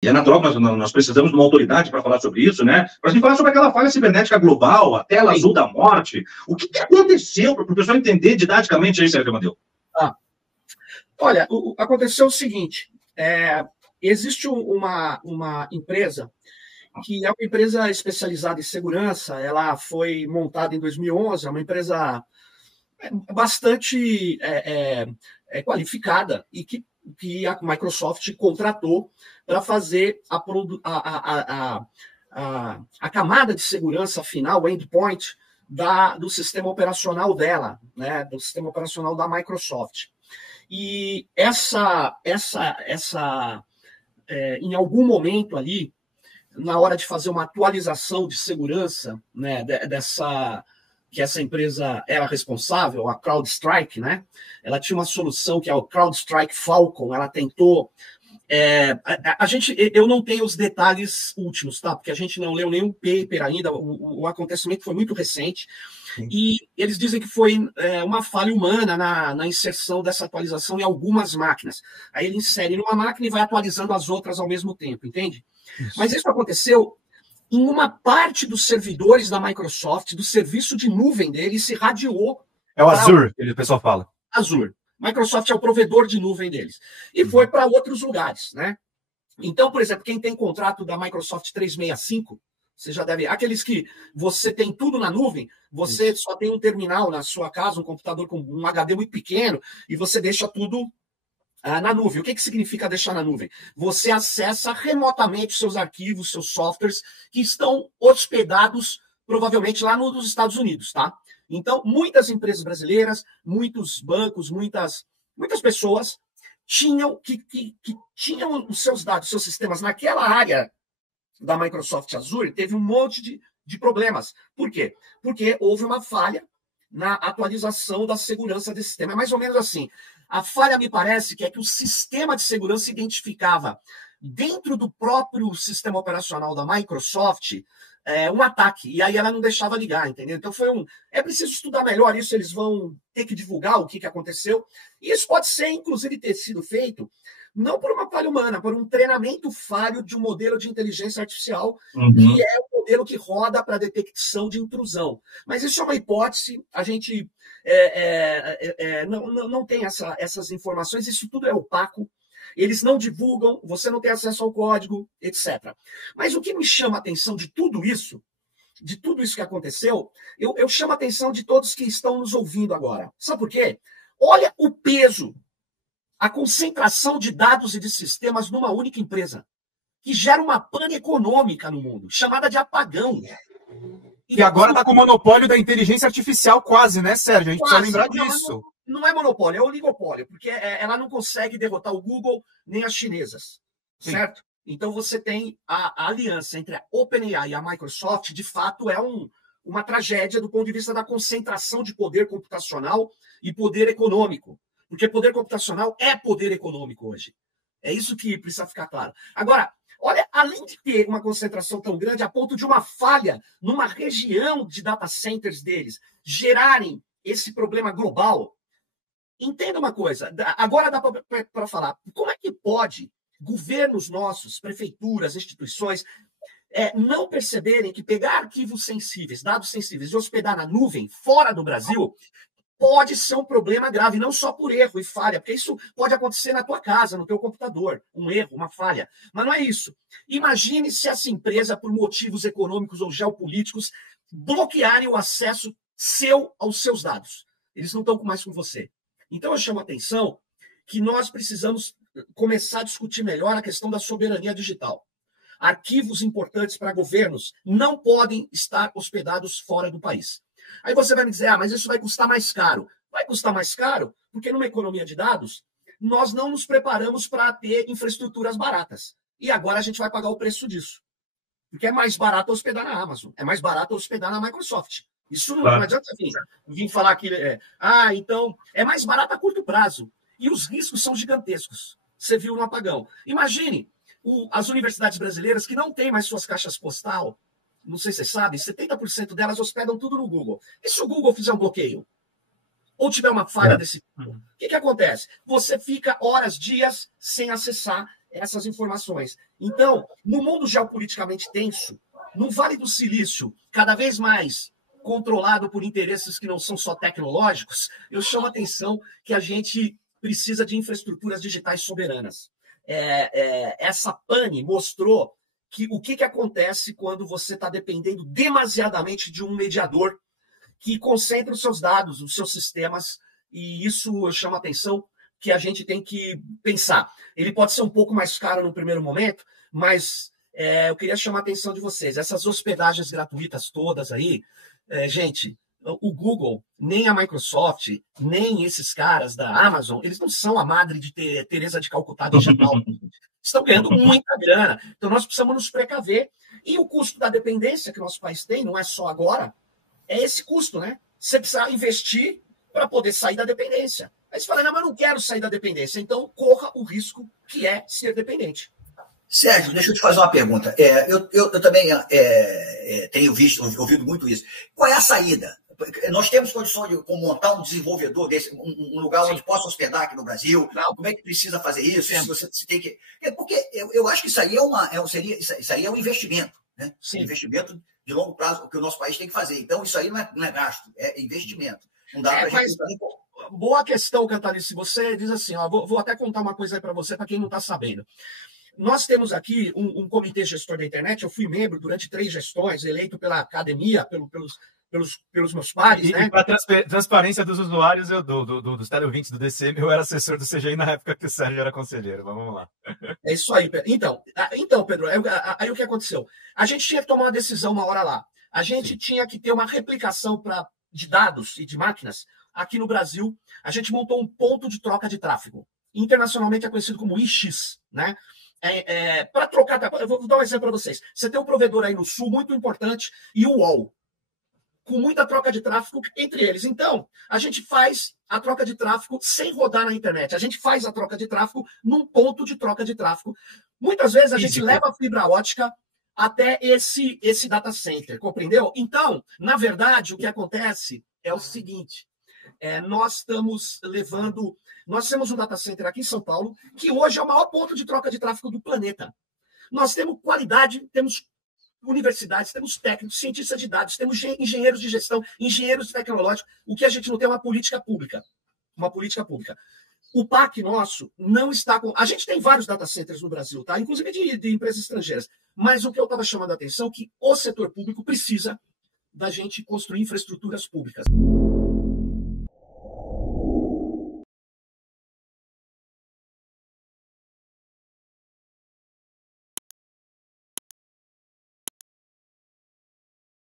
E é natural que nós precisamos de uma autoridade para falar sobre isso, né? Para a gente falar sobre aquela falha cibernética global, a tela azul da morte. O que aconteceu para o pessoal entender didaticamente aí, Sérgio Amadeu? Olha, aconteceu o seguinte, existe uma empresa que é uma empresa especializada em segurança, ela foi montada em 2011, é uma empresa bastante qualificada e que a Microsoft contratou para fazer a camada de segurança final, o endpoint, do sistema operacional dela, né, do sistema operacional da Microsoft. E em algum momento ali, na hora de fazer uma atualização de segurança, né, que essa empresa era responsável, a CrowdStrike, né? Ela tinha uma solução que é o CrowdStrike Falcon. Ela tentou. Eu não tenho os detalhes últimos, tá? Porque a gente não leu nenhum paper ainda. O acontecimento foi muito recente. Sim. E eles dizem que foi uma falha humana na inserção dessa atualização em algumas máquinas. Aí ele insere numa máquina e vai atualizando as outras ao mesmo tempo, entende? Isso. Mas isso aconteceu em uma parte dos servidores da Microsoft, do serviço de nuvem dele, se radiou. É o Azure, que o pessoal fala. Azure. Microsoft é o provedor de nuvem deles. E foi para outros lugares, né? Então, por exemplo, quem tem contrato da Microsoft 365, você já deve... Aqueles que você tem tudo na nuvem, você só tem um terminal na sua casa, um computador com um HD muito pequeno, e você deixa tudo na nuvem. O que significa deixar na nuvem? Você acessa remotamente os seus arquivos, seus softwares, que estão hospedados, provavelmente, lá nos Estados Unidos, tá? Então, muitas empresas brasileiras, muitos bancos, muitas pessoas tinham os seus dados, seus sistemas naquela área da Microsoft Azure, teve um monte de problemas. Por quê? Porque houve uma falha na atualização da segurança desse sistema. É mais ou menos assim. A falha, me parece, que é que o sistema de segurança identificava, dentro do próprio sistema operacional da Microsoft, um ataque. E aí ela não deixava ligar, entendeu? Então é preciso estudar melhor isso, eles vão ter que divulgar o que aconteceu. E isso pode ser, inclusive, ter sido feito não por uma falha humana, por um treinamento falho de um modelo de inteligência artificial, que é o modelo que roda para detecção de intrusão. Mas isso é uma hipótese, a gente não tem essas informações, isso tudo é opaco, eles não divulgam, você não tem acesso ao código, etc. Mas o que me chama a atenção de tudo isso que aconteceu, eu chamo a atenção de todos que estão nos ouvindo agora. Sabe por quê? Olha o peso, a concentração de dados e de sistemas numa única empresa, que gera uma pane econômica no mundo, chamada de apagão. E agora está com o monopólio da inteligência artificial quase, né, Sérgio? A gente precisa lembrar disso. Não é monopólio, é oligopólio, porque ela não consegue derrotar o Google nem as chinesas, certo? Então você tem a aliança entre a OpenAI e a Microsoft, de fato, é uma tragédia do ponto de vista da concentração de poder computacional e poder econômico. Porque poder computacional é poder econômico hoje. É isso que precisa ficar claro. Agora, olha, além de ter uma concentração tão grande a ponto de uma falha numa região de data centers deles gerarem esse problema global, entenda uma coisa, agora dá para falar, como é que pode governos nossos, prefeituras, instituições, não perceberem que pegar arquivos sensíveis, dados sensíveis e hospedar na nuvem, fora do Brasil, pode ser um problema grave, não só por erro e falha, porque isso pode acontecer na tua casa, no teu computador, um erro, uma falha. Mas não é isso. Imagine se essa empresa, por motivos econômicos ou geopolíticos, bloquearem o acesso seu aos seus dados. Eles não estão mais com você. Então eu chamo a atenção que nós precisamos começar a discutir melhor a questão da soberania digital. Arquivos importantes para governos não podem estar hospedados fora do país. Aí você vai me dizer, mas isso vai custar mais caro. Vai custar mais caro porque numa economia de dados, nós não nos preparamos para ter infraestruturas baratas. E agora a gente vai pagar o preço disso. Porque é mais barato hospedar na Amazon, é mais barato hospedar na Microsoft. Isso não adianta vir falar que... então, é mais barato a curto prazo. E os riscos são gigantescos. Você viu no apagão. Imagine as universidades brasileiras que não têm mais suas caixas postal, não sei se você sabe, 70% delas hospedam tudo no Google. E se o Google fizer um bloqueio? Ou tiver uma falha desse tipo? O que acontece? Você fica horas, dias sem acessar essas informações. Então, no mundo geopoliticamente tenso, no Vale do Silício, cada vez mais controlado por interesses que não são só tecnológicos, eu chamo a atenção que a gente precisa de infraestruturas digitais soberanas. Essa pane mostrou o que acontece quando você está dependendo demasiadamente de um mediador que concentra os seus dados, os seus sistemas, e isso chama a atenção que a gente tem que pensar. Ele pode ser um pouco mais caro no primeiro momento, mas eu queria chamar a atenção de vocês. Essas hospedagens gratuitas todas aí, gente, o Google, nem a Microsoft, nem esses caras da Amazon, eles não são a madre de Teresa de Calcutá digital. Estão ganhando muita grana. Então nós precisamos nos precaver. E o custo da dependência que o nosso país tem, não é só agora, é esse custo, né? Você precisa investir para poder sair da dependência. Aí você fala, não, mas eu não quero sair da dependência. Então corra o risco que é ser dependente. Sérgio, deixa eu te fazer uma pergunta. Eu também tenho ouvido muito isso. Qual é a saída? Nós temos condições de montar um desenvolvedor desse, um lugar onde possa hospedar aqui no Brasil? Não. Como é que precisa fazer isso? Se você tem que... Porque eu acho que isso aí isso aí é um investimento, né? Sim. Um investimento de longo prazo que o nosso país tem que fazer. Então, isso aí não é gasto, é investimento. Não dá para gente... Boa questão, Catalice. Você diz assim, ó, vou até contar uma coisa aí para você, para quem não está sabendo. Nós temos aqui um comitê gestor da internet. Eu fui membro durante 3 gestões, eleito pela academia, pelos meus pares, né? E para transparência dos usuários, dos teleouvintes do DCM, eu era assessor do CGI na época que o Sérgio era conselheiro. Mas vamos lá. É isso aí, Pedro. Então Pedro, aí o que aconteceu? A gente tinha que tomar uma decisão uma hora lá. A gente tinha que ter uma replicação de dados e de máquinas aqui no Brasil. A gente montou um ponto de troca de tráfego. Internacionalmente é conhecido como IX, né? Para trocar, eu vou dar um exemplo para vocês. Você tem um provedor aí no Sul muito importante e o UOL, com muita troca de tráfego entre eles. Então, a gente faz a troca de tráfego sem rodar na internet. A gente faz a troca de tráfego num ponto de troca de tráfego. Muitas vezes a gente leva a fibra ótica até esse data center, compreendeu? Então, na verdade, o que acontece é o seguinte. Nós temos um data center aqui em São Paulo, que hoje é o maior ponto de troca de tráfego do planeta. Nós temos qualidade, temos universidades, temos técnicos, cientistas de dados, temos engenheiros de gestão, engenheiros tecnológicos. O que a gente não tem é uma política pública. Uma política pública. O PAC nosso não está com... A gente tem vários data centers no Brasil, tá? Inclusive de empresas estrangeiras. Mas o que eu estava chamando a atenção é que o setor público precisa da gente construir infraestruturas públicas.